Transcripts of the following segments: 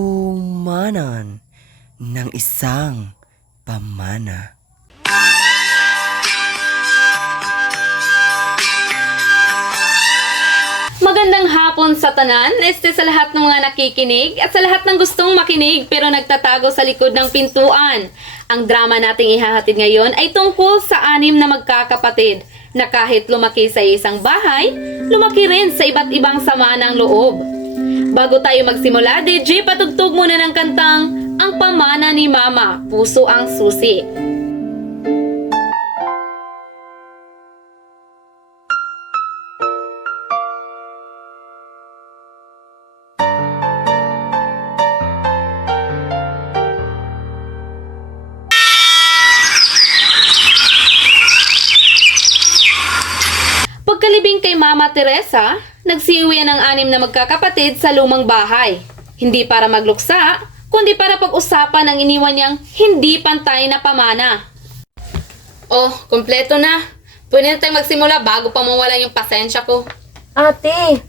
Tumanan ng isang pamana. Magandang hapon sa tanan, sa lahat ng mga nakikinig at sa lahat ng gustong makinig pero nagtatago sa likod ng pintuan. Ang drama nating ihahatid ngayon ay tungkol sa 6 na magkakapatid na kahit lumaki sa isang bahay, lumaki rin sa iba't ibang sama ng loob. Bago tayo magsimula, DJ, patugtog muna ng kantang Ang Pamana ni Mama, Puso ang Susi. Pagkalibing kay Mama Teresa, nagsiuwi ng 6 na magkakapatid sa lumang bahay. Hindi para magluksa, kundi para pag-usapan ang iniwan niyang hindi pantay na pamana. Oh, kompleto na. Pwede na tayong magsimula bago pa mawala yung pasensya ko. Ate,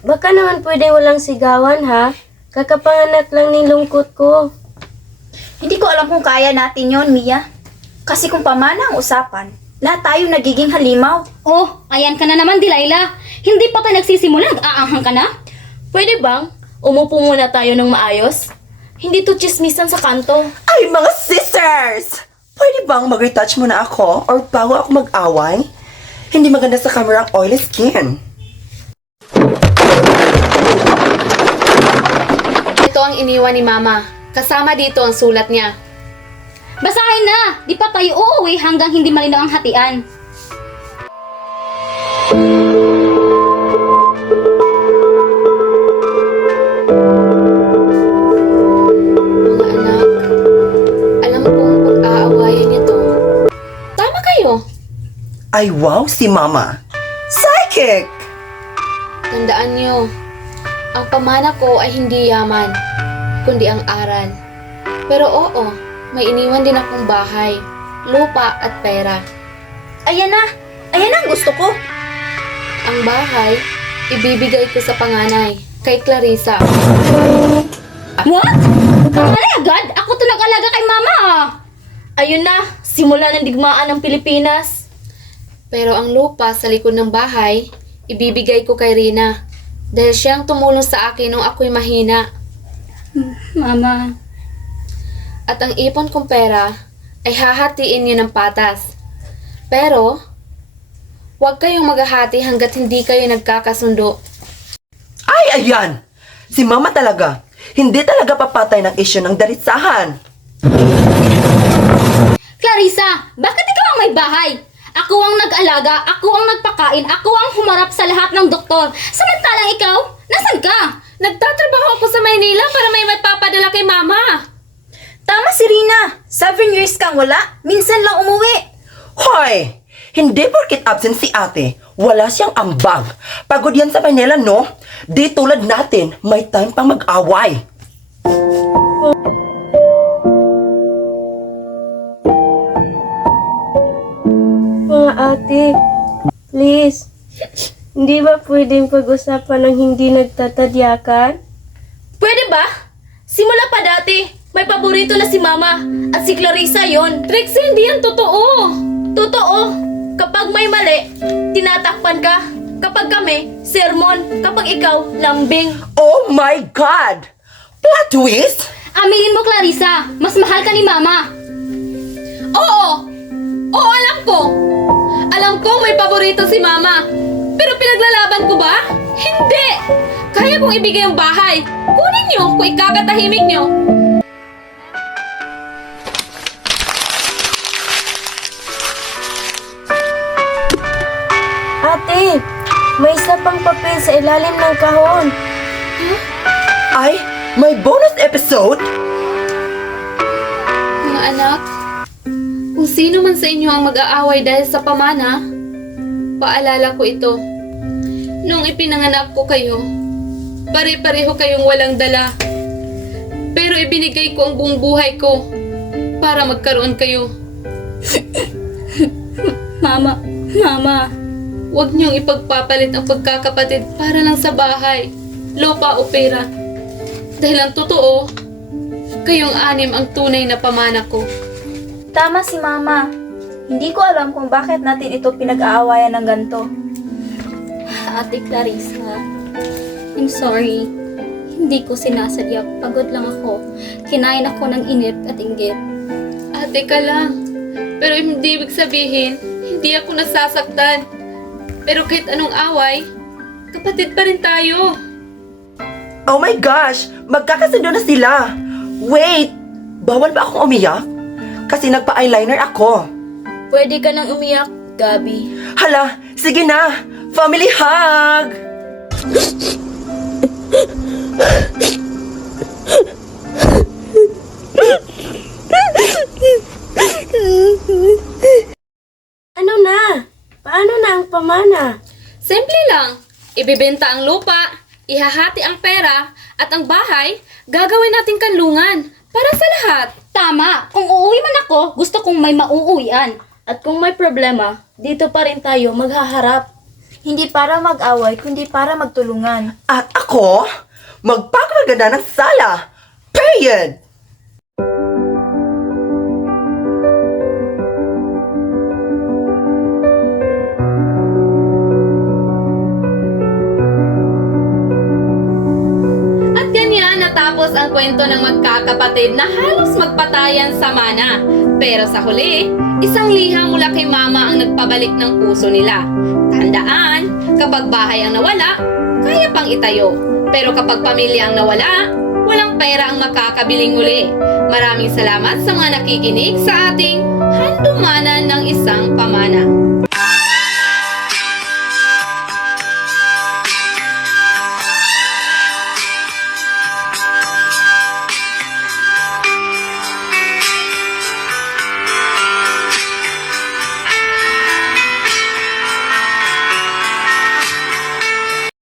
baka naman pwede walang sigawan ha? Kakapanganak lang ni lungkot ko. Hindi ko alam kung kaya natin yon, Mia. Kasi kung pamana ang usapan, lahat tayo nagiging halimaw. Oh, ayan ka na naman, Delilah. Hindi pa tayo nagsisimula, nag-aahang ka na? Pwede bang umupo muna tayo ng maayos? Hindi to chismisan sa kanto. Ay, mga sisters! Pwede bang mag-retouch muna ako or bago ako mag-away? Hindi maganda sa camera ang oily skin. Ito ang iniwan ni Mama. Kasama dito ang sulat niya. Basahin na! Di pa tayo uuwi hanggang hindi malinaw ang hatian. Mga anak, alam kong pag-aawayan niyo to. Tama kayo. Ay, wow, si Mama. Psychic! Tandaan niyo, ang pamana ko ay hindi yaman, kundi ang aral. Pero oo, may iniwan din akong bahay, lupa at pera. Ayan na! Ayan na ang gusto ko! Ang bahay, ibibigay ko sa panganay, kay Clarissa. What? Ano agad? Ako to nag-alaga kay Mama ah. Ayun na, simula ng digmaan ng Pilipinas. Pero ang lupa sa likod ng bahay, ibibigay ko kay Rina. Dahil siyang tumulong sa akin nung ako'y mahina. Mama. At ang ipon kong pera ay hahatiin niyo ng patas. Pero, huwag kayong maghahati hanggat hindi kayo nagkakasundo. Ay, ayan! Si Mama talaga. Hindi talaga papatay ng isyu ng daritsahan. Clarissa, bakit ikaw ang may bahay? Ako ang nag-alaga, ako ang nagpakain, ako ang humarap sa lahat ng doktor. Samantalang ikaw, nasan ka? Nagtatrabaho ako sa Maynila para may mapapadala kay Mama. Tama si Rina! 7 years kang wala, minsan lang umuwi. Hoy! Hindi porkit absent si ate, wala siyang ambag. Pagod yan sa Manila, no? Di tulad natin, may time pang mag-away. Mga ate, please. Hindi ba pwedeng pag-usapan ng hindi nagtatadyakan? Pwede ba? Simula pa dati, may paborito na si Mama at si Clarissa yon. Trixie, hindi yan totoo. Totoo, kapag may mali, tinatakpan ka. Kapag kami, sermon. Kapag ikaw, lambing. Oh my God! Plot twist? Aminin mo, Clarissa, mas mahal ka ni Mama. Oo! Oo, alam ko! Alam ko may paborito si Mama. Pero pinaglalaban ko ba? Hindi! Kaya kong ibigay ang bahay. Kunin niyo kung ikakatahimik niyo. Ate, may isa pang papel sa ilalim ng kahon. Ay, may bonus episode? Mga anak, kung sino man sa inyo ang mag-aaway dahil sa pamana, paalala ko ito. Nung ipinanganak ko kayo, pare-pareho kayong walang dala. Pero ibinigay ko ang buong buhay ko para magkaroon kayo. Mama, Mama. Huwag niyong ipagpapalit ang pagkakapatid para lang sa bahay, lupa o pera. dahil ang totoo, kayong anim ang tunay na pamana ko. Tama si Mama. Hindi ko alam kung bakit natin ito pinag-aawayan ng ganito. Ate Clarissa, I'm sorry. Hindi ko sinasadya. Pagod lang ako. Kinain ako ng inip at inggit. Ate ka lang. Pero hindi ibig sabihin, hindi ako nasasaktan. Pero kahit anong away, kapatid pa rin tayo. Oh my gosh! Magkakasundo na sila! Wait! Bawal ba akong umiyak? Kasi nagpa-eyeliner ako. Pwede ka nang umiyak, Gabi. Hala! Sige na! Family hug! Ano na? Paano na ang pamana? Simple lang. Ibibenta ang lupa, ihahati ang pera, at ang bahay, gagawin nating kanlungan para sa lahat. Tama! Kung uuwi man ako, gusto kong may mauuwian. At kung may problema, dito pa rin tayo maghaharap. Hindi para mag-away, kundi para magtulungan. At ako, magpapaganda ng sala! Period! At ganyan natapos ang kwento ng magkakapatid na halos magpatayan sa mana. Pero sa huli, isang liham mula kay mama ang nagpabalik ng puso nila. Tandaan, kapag bahay ang nawala, kaya pang itayo. Pero kapag pamilya ang nawala, walang pera ang makakabiling muli. Maraming salamat sa mga nakikinig sa ating handumanan ng isang pamana.